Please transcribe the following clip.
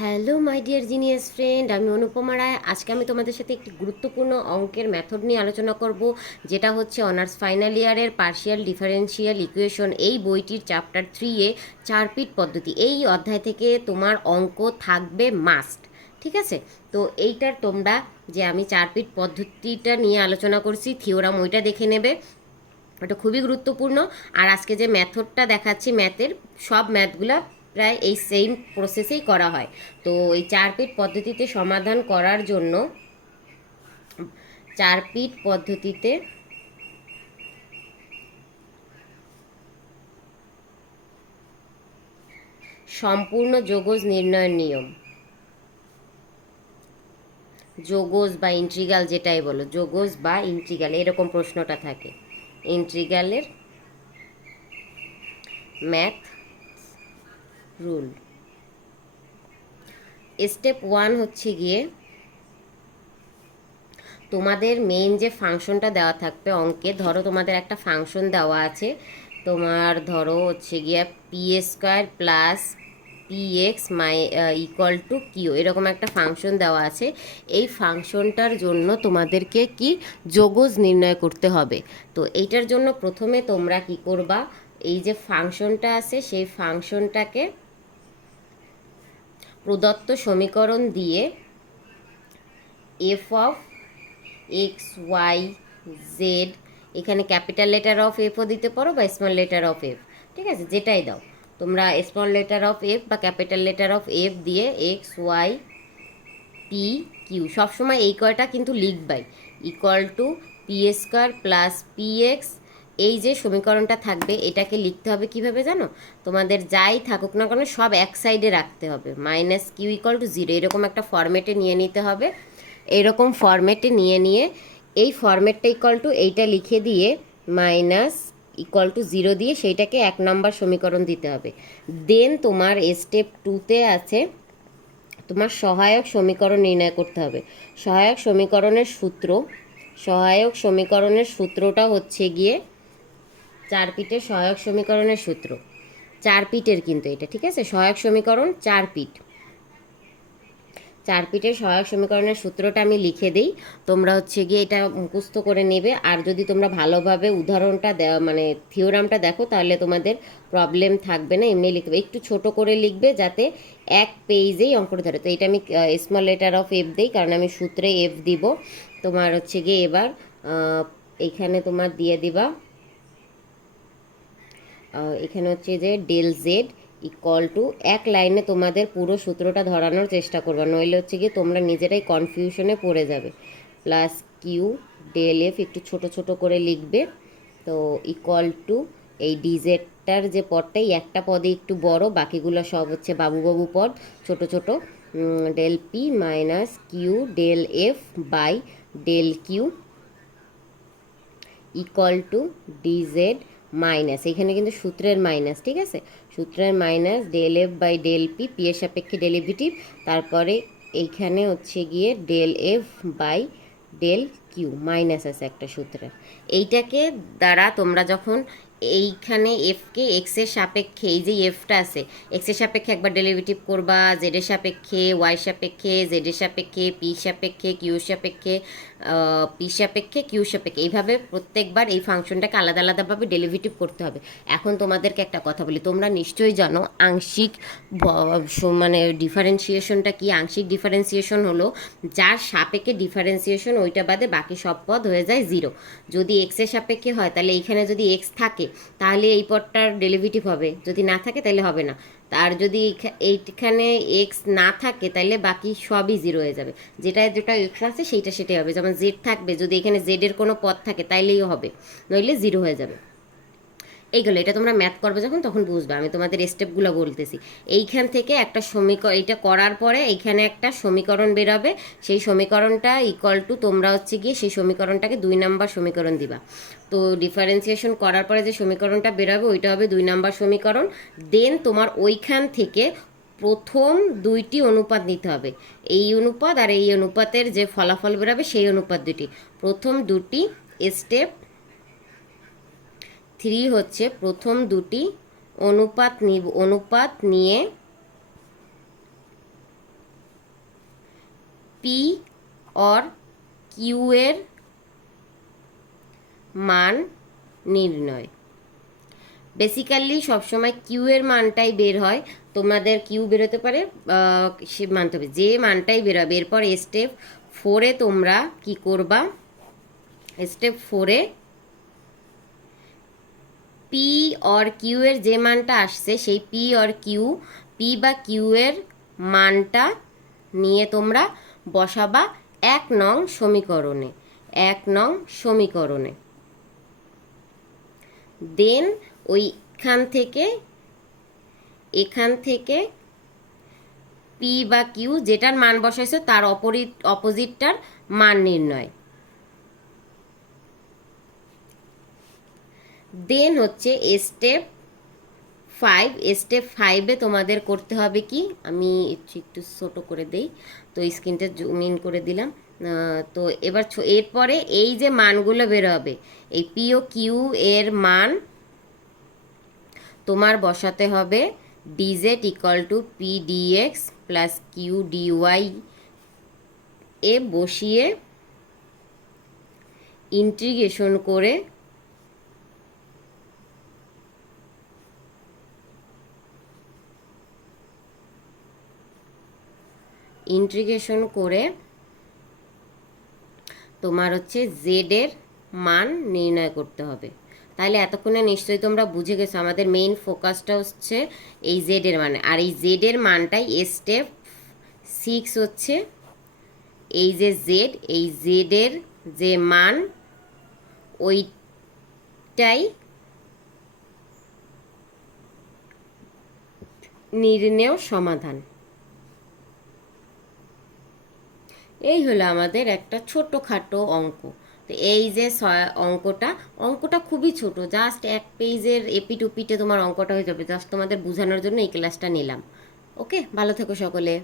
Hello my dear genius friend আমি অনুপমা রায়। আজকে আমি তোমাদের সাথে একটি গুরুত্বপূর্ণ অঙ্কের মেথড নিয়ে আলোচনা করব, যেটা হচ্ছে অনার্স ফাইনাল ইয়ারের পার্শিয়াল ডিফারেন্সিয়াল ইকুয়েশন এই বইটির চ্যাপ্টার থ্রি এ চারপিট পদ্ধতি। এই অধ্যায় থেকে তোমার অঙ্ক থাকবে মাস্ট ঠিক আছে? তো এইটার তোমরা যে আমি চারপিট পদ্ধতিটা নিয়ে আলোচনা করছি থিওরাম ওইটা দেখে নেবে। ওটা খুবই গুরুত্বপূর্ণ। আর আজকে যে মেথডটা দেখাচ্ছি ম্যাথের সব ম্যাথগুলা প্রায় এই সেম প্রসেসেই করা হয়। তো এই চারপিট পদ্ধতিতে সমাধান করার জন্য চারপিট পদ্ধতিতে সম্পূর্ণ যোগজ নির্ণয়ের নিয়ম। যোগজ বা ইন্ট্রিগাল যেটাই বলো, যোগজ বা ইন্ট্রিগাল এরকম প্রশ্নটা থাকে। ইন্ট্রিগালের ম্যাথ রুল। স্টেপ ওয়ান হচ্ছে গিয়ে তোমাদের মেইন যে ফাংশনটা দেওয়া থাকবে অঙ্কে, ধরো তোমাদের একটা ফাংশন দেওয়া আছে, তোমার ধরো হচ্ছে গিয়ে P square plus P X my equal to Q এরকম একটা ফাংশন দেওয়া আছে। এই ফাংশনটার জন্য তোমাদেরকে কি যোগজ নির্ণয় করতে হবে? তো এইটার জন্য প্রথমে তোমরা কি করবা? এই যে ফাংশনটা আছে, সেই ফাংশনটাকে প্রদত্ত সমীকরণ দিয়ে F of X Y Z এখানে ক্যাপিটাল লেটার অফ এফও দিতে পারো বা স্মল লেটার অফ এফ ঠিক আছে? যেটাই দাও। তোমরা স্মল লেটার অফ এফ বা ক্যাপিটাল লেটার অফ এফ দিয়ে এক্স ওয়াই পি কিউ সবসময় এই কয়টা কিন্তু লিখবাই। Equal to P square plus P X এই যে সমীকরণটা থাকবে, এটাকে লিখতে হবে কীভাবে জানো? তোমাদের যাই থাকুক না কেন সব এক সাইডে রাখতে হবে। Minus Q equal to zero এরকম একটা ফরম্যাটে নিয়ে নিতে হবে। এরকম ফরম্যাটে নিয়ে নিয়ে এই ফরম্যাটটা ইকুয়াল টু এইটা লিখে দিয়ে মাইনাস ইকুয়াল টু জিরো দিয়ে সেইটাকে এক নম্বর সমীকরণ দিতে হবে। দেন তোমার স্টেপ টুতে আছে তোমার সহায়ক সমীকরণ নির্ণয় করতে হবে। সহায়ক সমীকরণের সূত্র, সহায়ক সমীকরণের সূত্রটা হচ্ছে গিয়ে চার পিটের সহায়ক সমীকরণের সূত্র। চার পিটের কিন্তু এটা, ঠিক আছে? সহায়ক সমীকরণ চার পিট। চার পিটের সহায়ক সমীকরণের সূত্রটা আমি লিখে দিই। তোমরা হচ্ছে গিয়ে এটা মুখস্থ করে নেবে। আর যদি তোমরা ভালোভাবে উদাহরণটা মানে থিওরামটা দেখো, তাহলে তোমাদের প্রবলেম থাকবে না। এমনি লিখবে একটু ছোট করে লিখবে যাতে এক পেজেই অঙ্কটা ধরে। তো এটা আমি স্মল লেটার অফ এফ দিই, কারণ আমি সূত্রে এফ দিব। তোমার হচ্ছে গিয়ে এবার এখানে তোমার দিয়ে দিবা। এখানে হচ্ছে যে ডেল জেড ইকুয়াল টু এক লাইনে তোমাদের পুরো সূত্রটা ধরানোর চেষ্টা করবে, নইলে হচ্ছে গিয়ে তোমরা নিজেরাই কনফিউশনে পড়ে যাবে। প্লাস কিউ ডেল এফ একটু ছোট ছোট করে লিখবে, তো ইকুয়াল টু এই ডিজেডটার যে পদটাই একটা পদে একটু বড়, বাকিগুলো সব হচ্ছে বাবু বাবু পদ, ছোট ছোট। Del P minus Q del F by del Q equal to DZ minus, এখানে কিন্তু সূত্রের মাইনাস, ঠিক আছে? সূত্রের minus del F by del P P এর সাপেক্ষে ডেলিভেটিভ তারপরে এইখানে হচ্ছে গিয়ে del F by del Q minus আছে একটা সূত্রের। এইটাকে দ্বারা তোমরা যখন এইখানে এফকে এক্সের সাপেক্ষে, এই যে এফটা আছে এক্সের সাপেক্ষে একবার ডেরিভেটিভ করবা জেডের সাপেক্ষে ওয়াই সাপেক্ষে জেডের সাপেক্ষে পি সাপেক্ষে কিউ সাপেক্ষে পি সাপেক্ষে কিউ সাপেক্ষে, এইভাবে প্রত্যেকবার এই ফাংশনটাকে আলাদা আলাদাভাবে ডেলিভেটিভ করতে হবে। এখন তোমাদেরকে একটা কথা বলি, তোমরা নিশ্চয়ই জানো আংশিক মানে ডিফারেন্সিয়েশনটা কি? আংশিক ডিফারেন্সিয়েশন হলো যার সাপেক্ষে ডিফারেন্সিয়েশন ওইটা বাদে বাকি সব পদ হয়ে যায় জিরো যদি এক্সের সাপেক্ষে হয়, তাহলে এইখানে যদি এক্স থাকে তাহলে এই পদটার ডেলিভেটিভ হবে। যদি না থাকে তাহলে হবে না। আর যদি এইখানে এক্স না থাকে তাহলে বাকি সবই জিরো হয়ে যাবে। যেটা যেটা এক্স আছে সেইটা সেটাই হবে। যেমন জেড থাকবে, যদি এখানে জেডের কোনো পথ থাকে তাইলেই হবে। নইলে জিরো হয়ে যাবে। এইগুলো এটা তোমরা ম্যাথ করবে যখন, তখন বুঝবে, আমি তোমাদের স্টেপগুলো বলতেছি। এইখান থেকে একটা সমীকরণ এইটা করার পরে এইখানে একটা সমীকরণ বেরোবে, সেই সমীকরণটা ইকুয়াল টু তোমরা হচ্ছে গিয়ে সেই সমীকরণটাকে দুই নাম্বার সমীকরণ দিবা। তো ডিফারেন্সিয়েশন করার পরে যে সমীকরণটা বেরোবে, ওইটা হবে দুই নাম্বার সমীকরণ। দেন তোমার ওইখান থেকে প্রথম দুইটি অনুপাত নিতে হবে। এই অনুপাত আর এই অনুপাতের যে ফলাফল বেরোবে, সেই অনুপাত দুটি প্রথম দুটি স্টেপ থ্রি হচ্ছে প্রথম দুটি অনুপাত নিব, অনুপাত নিয়ে পি অর কিউ এর মান নির্ণয়। বেসিক্যালি সবসময় কিউ এর মানটাই বের হয়, তোমাদের কিউ বেরোতে পারে সে মানতে হবে। যে মানটাই বেরোবে, এরপর স্টেপ ফোরে তোমরা কি করবা? স্টেপ ফোরে পি অর কিউ এর যে মানটা আসছে, সেই পি অর কিউ পি বা কিউ এর মানটা নিয়ে তোমরা বসাবা এক নং সমীকরণে, এক নং সমীকরণে। দেন ওইখান থেকে, এখান থেকে পি বা কিউ যেটার মান বসাইছো, তার অপরিট অপোজিটটার মান নির্ণয়। দেন হচ্ছে স্টেপ ফাইভ স্টেপ ফাইভে তোমাদের করতে হবে কি? আমি একটু ছোটো করে দেই। তো স্ক্রিনটা জুম ইন করে দিলাম। তো এবার এরপরে এই যে মানগুলো বের হবে এই পি ও কিউ এর মান তোমার বসাতে হবে DZ equal to P DX plus Q DY এ বসিয়ে ইন্টিগ্রেশন করে ইন্টিগ্রেশন করে তোমার হচ্ছে জেড এর মান নির্ণয় করতে হবে। তাহলে এতক্ষণে নিশ্চয়ই তোমরা বুঝে গেছো, আমাদের মেইন ফোকাসটা হচ্ছে এই জেড এর মানে। আর এই জেড এর মানটাই স্টেপ সিক্স হচ্ছে এই যে জেড এই জেড এর যে মান, ওইটাই নির্ণেয় সমাধান। এই হলো আমাদের একটা ছোটোখাটো অঙ্ক। তো এই যে অঙ্কটা অঙ্কটা খুবই ছোট জাস্ট এক পেজের এপি ওপিটে তোমার অঙ্কটা হয়ে যাবে জাস্ট তোমাদের বোঝানোর জন্য এই ক্লাসটা নিলাম। ওকে ভালো থেকো সকলে।